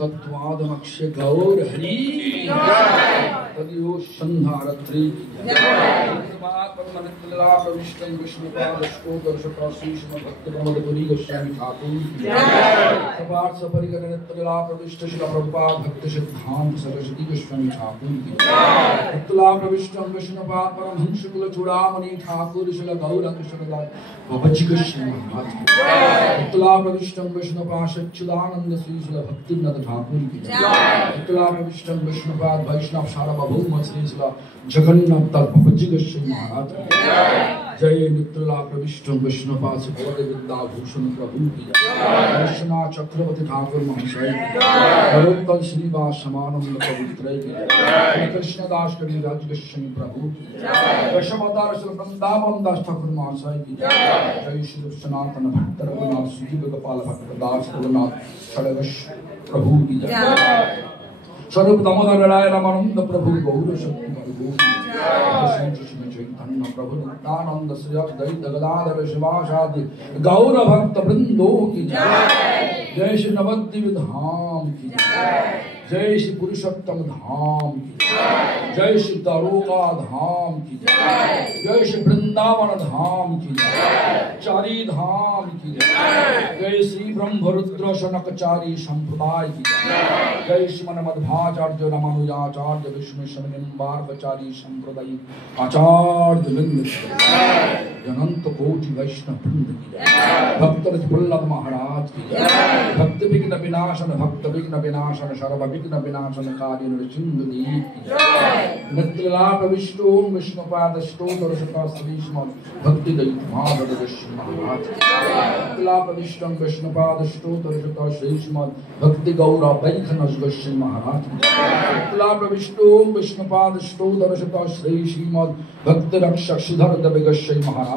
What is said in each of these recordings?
तत्वादमक्ष गौर हरि तदियो संधारत्री परमनित्तला प्रविष्टं विष्णुपादष्टोदर्शकाशीषम भक्त प्रमोदपुरी गोस्वामी ठाकुर सपार्थ सपरिगणनित्तला प्रविष्ट शिला प्रभुपाद भक्त सिद्धांत सरस्वती गोस्वामी ठाकुर की नित्तला प्रविष्टं विष्णुपाद परमहंस कुल चूड़ामणि ठाकुर शिला गौरंग शिला बाबाजी गोस्वामी महाराज की नित्तला प्रविष्टं विष्णुपाद सच्चिदानंद श्री शिला भक्तिनाथ ठाकुर की नित्तला प्रविष्टं विष्णुपाद वैष्णव सार्वभौम श्री शिला जगन्नाथ बाबाजी गोस्वामी महाराज जय नित्तला प्रविष्टं विष्णुपाद सुबोध विद्याभूषण प्रभु की कृष्णा चक्रवर्ती ठाकुर महाशय नरोत्तम श्रीवास समानंद पवित्र की कृष्णदास कविराज गोस्वामी प्रभु की दशमदार श्री वृंदावन दास ठाकुर महाशय की जय श्री सनातन भक्त रघुनाथ सुजीव गोपाल भक्त दास रघुनाथ षडगश प्रभु की स्वरूप दामोदर राय रामानंद प्रभु गौर शक्ति प्रभु चैतन्य प्रभु नित्यानंद श्री अद्वैत गदाधर शिवासादि गौर भक्त वृंदो की जय श्री नवद्वीप धाम की जय श्री पुरुषोत्तम धाम की जय श्री दारोगा धाम की जय श्री वृंदावन धाम की चारी धाम की जय श्री ब्रह्मरुद्र शनकचारी संप्रदाय की जय श्रीमन मध्वाचार्य रामानुजाचार्य विष्णु शमनिम्बार्कचारी संप्रदाय आचार्य अनंत कोटि वैष्णव वृंद की भक्त प्रहलाद महाराज की भक्त विघ्न विनाशन सर्व विघ्न विनाशन कार्य नृसिंहदेव की नित्तला प्रविष्टो विष्णुपाद स्तोत्र शता श्रीमद् भक्ति दैव महाराज गोस्वामी महाराज नित्तला प्रविष्टं विष्णुपाद स्तोत्र शता श्रीमद् भक्ति गौर वैखनस गोस्वामी महाराज नित्तला प्रविष्टो विष्णुपाद स्तोत्र शता श्रीमद् भक्ति रक्षक श्रीधर देव गोस्वामी महाराज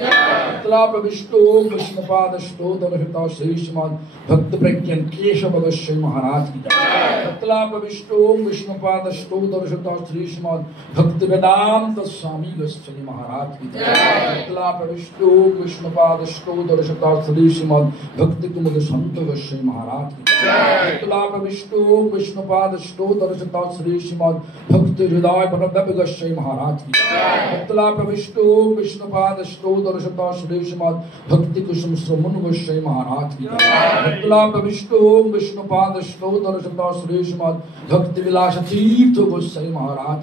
नित्तला प्रविष्टो विष्णुपाद स्तोत्र शता श्रीमद् भक्त प्रज्ञान केशव गोस्वामी महाराज नित्तला प्रविष्टो विष्णुपाद स्तोत्र शता श्रीमद् भक्ति वेदांत स्वामी गोस्वामी महाराज नित्तला प्रविष्टो विष्णुपाद स्तोत्र शता श्रीमद् भक्ति कुमुद संत गोस्वामी महाराज नित्तला प्रविष्टो विष्णुपाद स्तोत्र शता श्रीमद् भक्ति हृदय प्रणव गोस्वामी महाराज नित्तला प्रविष्टो विष्णुपाद स्तोत्र शता श्रीमद् भक्ति कुसुम श्रवण गोस्वामी महाराज नित्तला प्रविष्टो विष्णुपाद स्तोत्र शता श्रीमद् भक्ति विलास तीर्थ गोस्वामी महाराज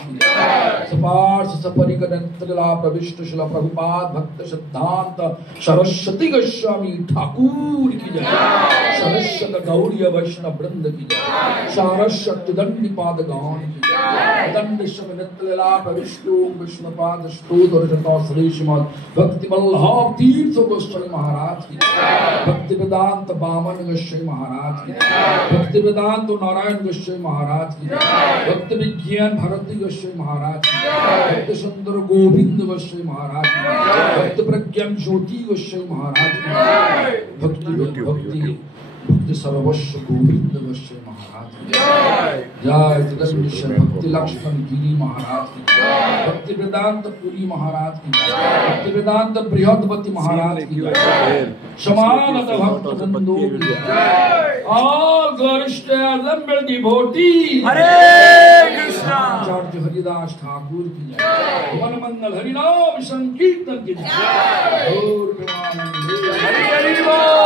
सपार्थ सपरिकर नित्तला प्रविष्ट शिला प्रभुपाद भक्त सिद्धांत सरस्वती गोस्वामी ठाकुर की जय सरस्वत गौड़ीय वैष्णव वृंद की जय सारस्वत दंडीपाद गौण की दंड नित्तला प्रविष्टो विष्णुपाद स्तोत्र शता श्रीमद् भक्ति वल्लभ तीर्थ गोस्वामी महाराज की भक्ति वेदांत वामन गोस्वामी महाराज की भक्ति वेदांत नारायण गोस्वामी महाराज की भक्ति विज्ञान भारती गोस्वामी महाराज की भक्ति सुंदर गोविंद गोस्वामी महाराज की भक्ति प्रज्ञान ज्योति गोस्वामी महाराज की भक्ति भक्ति भक्ति सर्वस्व गोविंद गोस्वामी महाराज की जय जगदीश्वर भक्ति लक्ष्मण गिरी महाराज की भक्ति वेदांत पुरी महाराज की भक्ति वेदांत बृहस्पति महाराज की समानत भक्त वृंदो की all glorious assembled devotees हरे कृष्णा आचार्य हरिदास ठाकुर की भुवन मंगल हरिनाम संकीर्तन की जय और प्रेमानंद हरि हरि बोल।